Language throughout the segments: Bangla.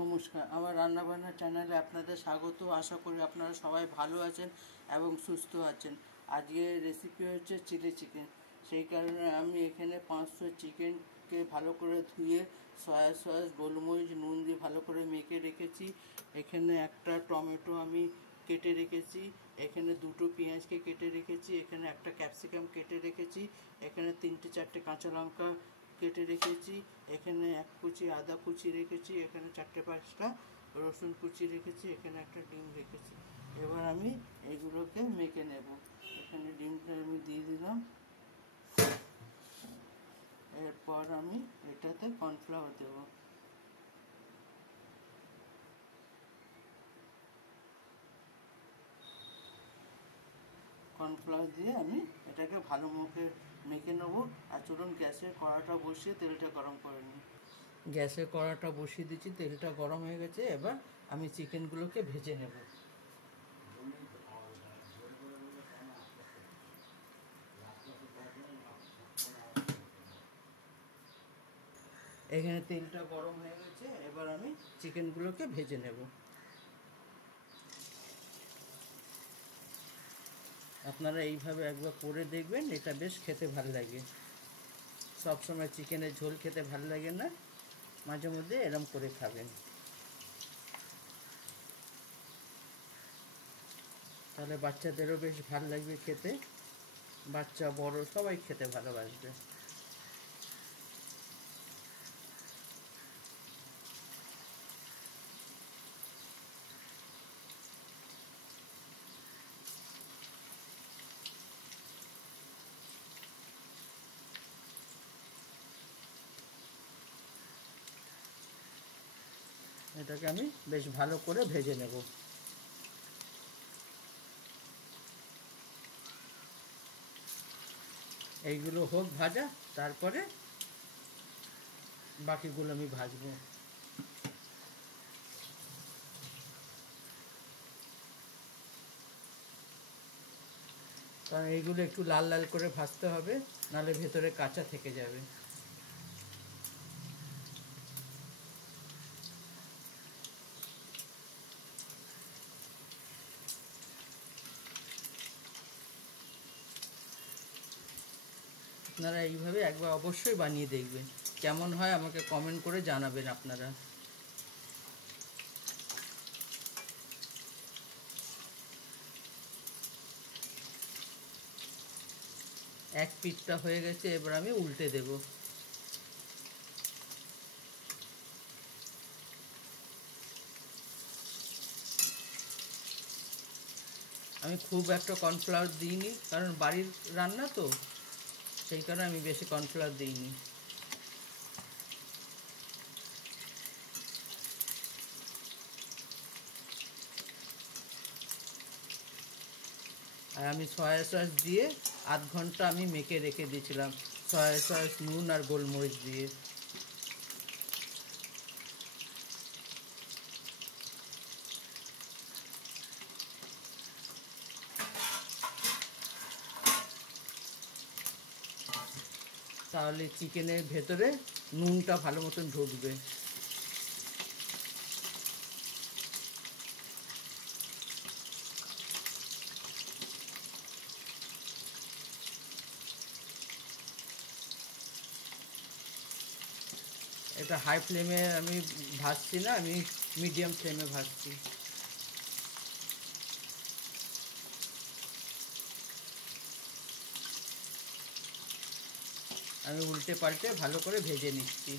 নমস্কার, আমার রান্নাবান্না চ্যানেলে আপনাদের স্বাগত। আশা করি আপনারা সবাই ভালো আছেন এবং সুস্থ আছেন। আজকের রেসিপি হচ্ছে চিলি চিকেন। সেই কারণে আমি এখানে 500 চিকেনকে ভালো করে ধুয়ে সয়া সস, গোলমরিচ, নুন দিয়ে ভালো করে মেখে রেখেছি। এখানে একটা টমেটো আমি কেটে রেখেছি, এখানে দুটো পেঁয়াজকে কেটে রেখেছি, এখানে একটা ক্যাপসিকাম কেটে রেখেছি, এখানে 3-4টে কাঁচা লঙ্কা কেটে রেখেছি, এখানে এক কুচি আদা কুচি রেখেছি, এখানে 4-5টা রসুন কুচি রেখেছি, এখানে একটা ডিম রেখেছি। এবার আমি এগুলোকে মেখে নেব। এখানে ডিমটা আমি দিয়ে দিলাম। এরপর আমি এটাতে কর্নফ্লাওয়ার দেব। কর্নফ্লাওয়ার দিয়ে আমি এটাকে ভালো মুখে মেখে নেবো। আর চলুন গ্যাসের কড়াটা বসিয়ে তেলটা গরম করে নিই। গ্যাসের কড়াটা বসিয়ে দিচ্ছি, তেলটা গরম হয়ে গেছে। এবার আমি চিকেনগুলোকে ভেজে নেব। এখানে তেলটা গরম হয়ে গেছে, এবার আমি চিকেনগুলোকে ভেজে নেব। আপনারা এইভাবে একবার করে দেখবেন, এটা বেশ খেতে ভালো লাগে। সবসময় চিকেনের ঝোল খেতে ভালো লাগে না, মাঝে মধ্যে এরম করে খাবেন, তাহলে বাচ্চাদেরও বেশ ভালো লাগবে খেতে। বাচ্চা বড় সবাই খেতে ভালোবাসবে। এটাকে আমি বেশ ভালো করে ভেজে নেব। এইগুলো হোক ভাজা, তারপরে বাকিগুলো আমি ভাজবো। কারণ এইগুলো একটু লাল লাল করে ভাজতে হবে, নাহলে ভেতরে কাঁচা থেকে যাবে। আপনারা এইভাবে একবার অবশ্যই বানিয়ে দেখবেন, কেমন হয় আমাকে কমেন্ট করে জানাবেন আপনারা। এক পিঠটা হয়ে গেছে, এবার আমি উল্টে দেব। আমি খুব একটা কর্নফ্লাওয়ার দিইনি, কারণ বাড়ির রান্না তো, সেই কারণে আমি বেশি কর্নফ্লাওয়ার দিইনি। আর আমি সয়া সস দিয়ে আধ ঘন্টা আমি মেখে রেখে দিয়েছিলাম, সয়া সস, নুন আর গোলমরিচ দিয়ে। তাহলে চিকেনের ভেতরে নুনটা ভালো মতন ঢুকবে। এটা হাই ফ্লেমে আমি ভাজছি না, আমি মিডিয়াম ফ্লেমে ভাজছি। আমি উল্টে পাল্টে ভালো করে ভেজে নিচ্ছি।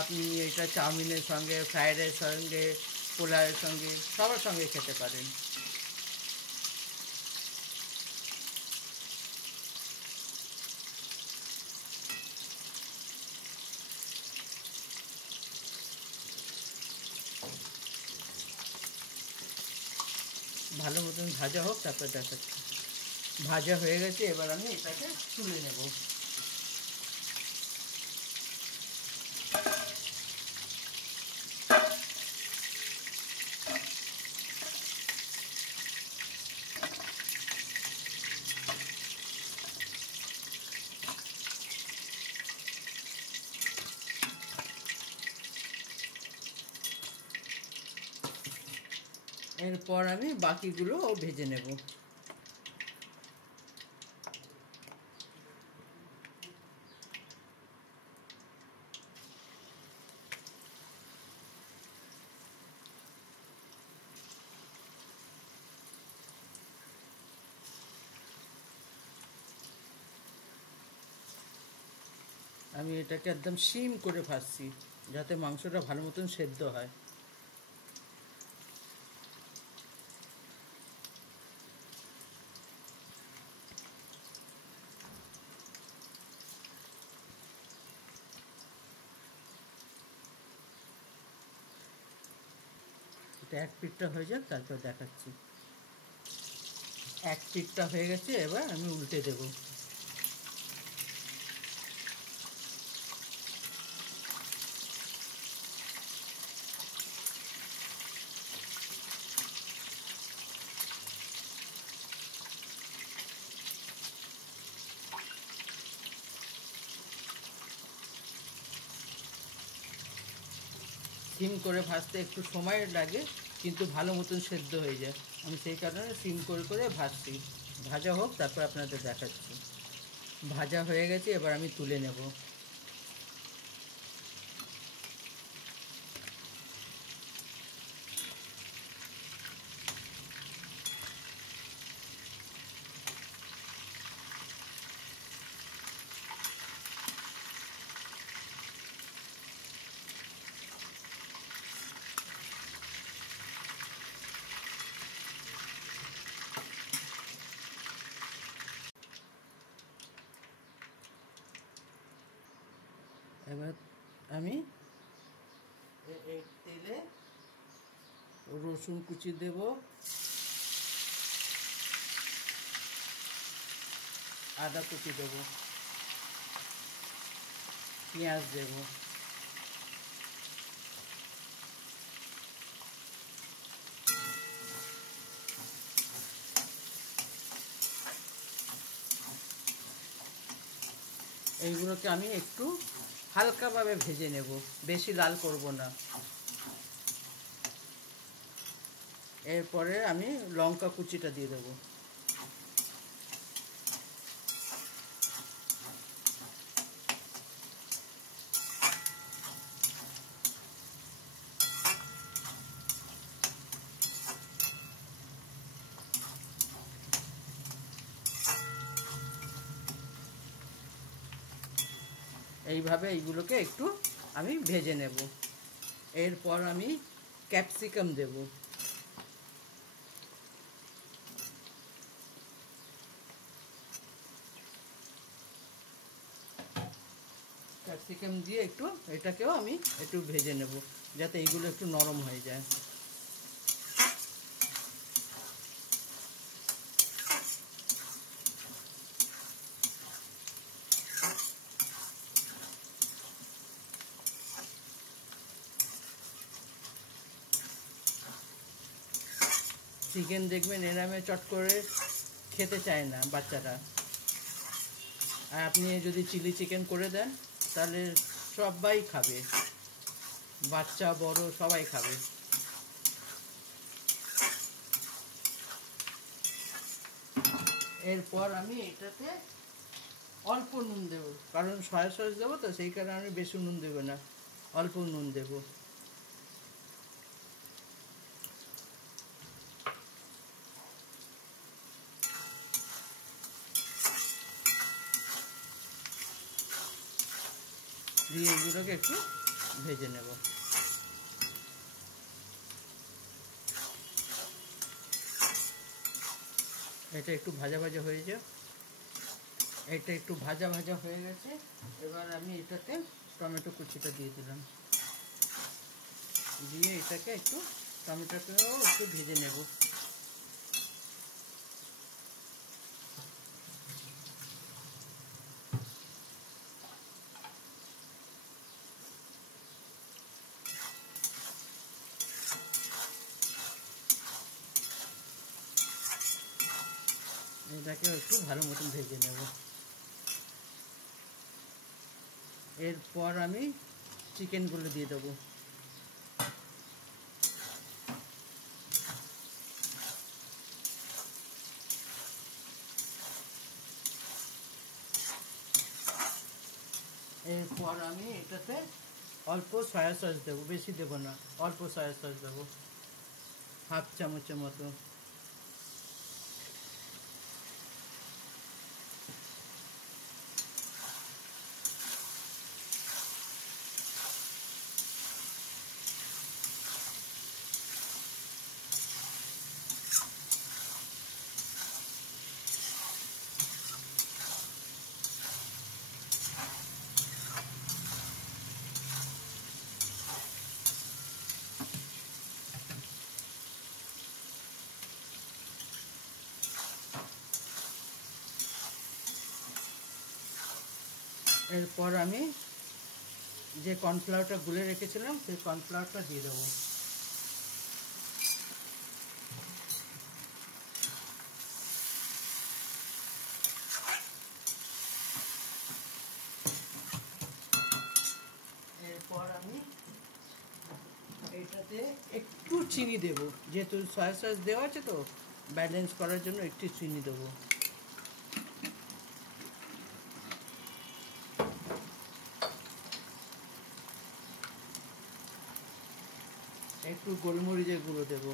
আপনি এটা চাউমিনের সঙ্গে, ফ্রায়েড রাইসের সঙ্গে, পোলাওয়ের সঙ্গে, সবার সঙ্গে খেতে পারেন। ভালো মতন ভাজা হোক, তারপর দেখাচ্ছি। ভাজা হয়ে গেছে, এবার আমি এটাকে তুলে নেব। এরপর আমি বাকিগুলো ভেজে নেব। আমি এটাকে একদম সিম করে ভাজছি যাতে মাংসটা ভালো মতন সেদ্ধ হয়। এটা এক পিঠটা হয়ে যাক, তারপর দেখাচ্ছি। এক পিঠটা হয়ে গেছে, এবার আমি উল্টে দেব। সিম করে ভাজতে একটু সময় লাগে, কিন্তু ভালো মতন সেদ্ধ হয়ে যায়। আমি সেই কারণে সিম করে করে ভাজছি। ভাজা হোক, তারপর আপনাদের দেখাচ্ছি। ভাজা হয়ে গেছে, এবার আমি তুলে নেব। এবার আমি এই তেলে রসুন কুচি দেব, আদা কুচি দেব, পেঁয়াজ দেব, এইগুলোকে আমি একটু হালকাভাবে ভেজে নেব, বেশি লাল করব না। এরপরে আমি লঙ্কা কুচিটা দিয়ে দেবো। এইভাবে এইগুলোকে একটু আমি ভেজে নেব। এরপর আমি ক্যাপসিকাম দেব। ক্যাপসিকাম দিয়ে একটু এটাকেও আমি একটু ভেজে নেব, যাতে এইগুলো একটু নরম হয়ে যায়। চিকেন দেখবেন এরামে চট করে খেতে চায় না বাচ্চারা, আর আপনি যদি চিলি চিকেন করে দেন তাহলে সবাই খাবে, বাচ্চা বড় সবাই খাবে। এরপর আমি এটাতে অল্প নুন দেব, কারণ সয়া সস দেবো তো, সেই কারণে আমি বেশি নুন দেবো না, অল্প নুন দেব। দিয়ে এগুলোকে একটু ভেজে নেব। এটা একটু ভাজা ভাজা হয়ে যায়, এটা একটু ভাজা ভাজা হয়ে গেছে। এবার আমি এটাতে টমেটো কুচিটা দিয়ে দিলাম, দিয়ে এটাকে একটু টমেটোটাও একটু ভেজে নেব। এটাকে একটু ভালো মতন ভেজে নেব। এরপর আমি চিকেনগুলো দিয়ে দেবো। এরপর আমি এটাতে অল্প সয়া সস দেবো, বেশি দেবো না, অল্প সয়া সস দেবো, হাফ চামচের মতো। এরপর আমি যে কর্নফ্লাওয়ারটা গুলে রেখেছিলাম সেই কর্নফ্লাওয়ারটা দিয়ে দেবো। এরপর আমি এটাতে একটু চিনি দেবো, যেহেতু সয়া সস দেওয়া আছে তো ব্যালেন্স করার জন্য একটু চিনি দেবো। একটু গোলমরিচের গুঁড়ো দেবো।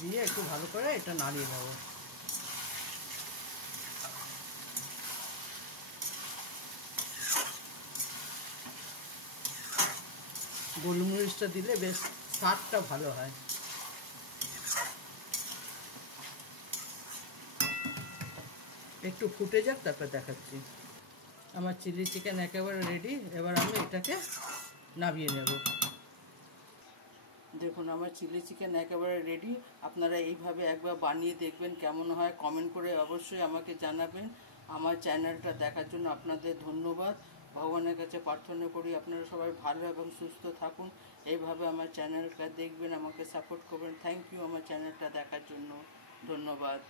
দিয়ে একটু ভালো করে এটা নাড়িয়ে নেবো। গোলমরিচটা দিলে বেশ স্বাদটা ভালো হয়। একটু ফুটে যাক, তারপর দেখাচ্ছি। আমার চিলি চিকেন একেবারে রেডি। এবার আমি এটাকে নামিয়ে নেব। দেখুন আমার চিলি চিকেন একেবারে রেডি। আপনারা এইভাবে একবার বানিয়ে দেখবেন, কেমন হয় কমেন্ট করে অবশ্যই আমাকে জানাবেন। আমার চ্যানেলটা দেখার জন্য আপনাদের ধন্যবাদ। ভগবানের কাছে প্রার্থনা করি আপনারা সবাই ভালো এবং সুস্থ থাকুন। এইভাবে আমার চ্যানেলটা দেখবেন, আমাকে সাপোর্ট করবেন। থ্যাংক ইউ আমার চ্যানেলটা দেখার জন্য। ধন্যবাদ।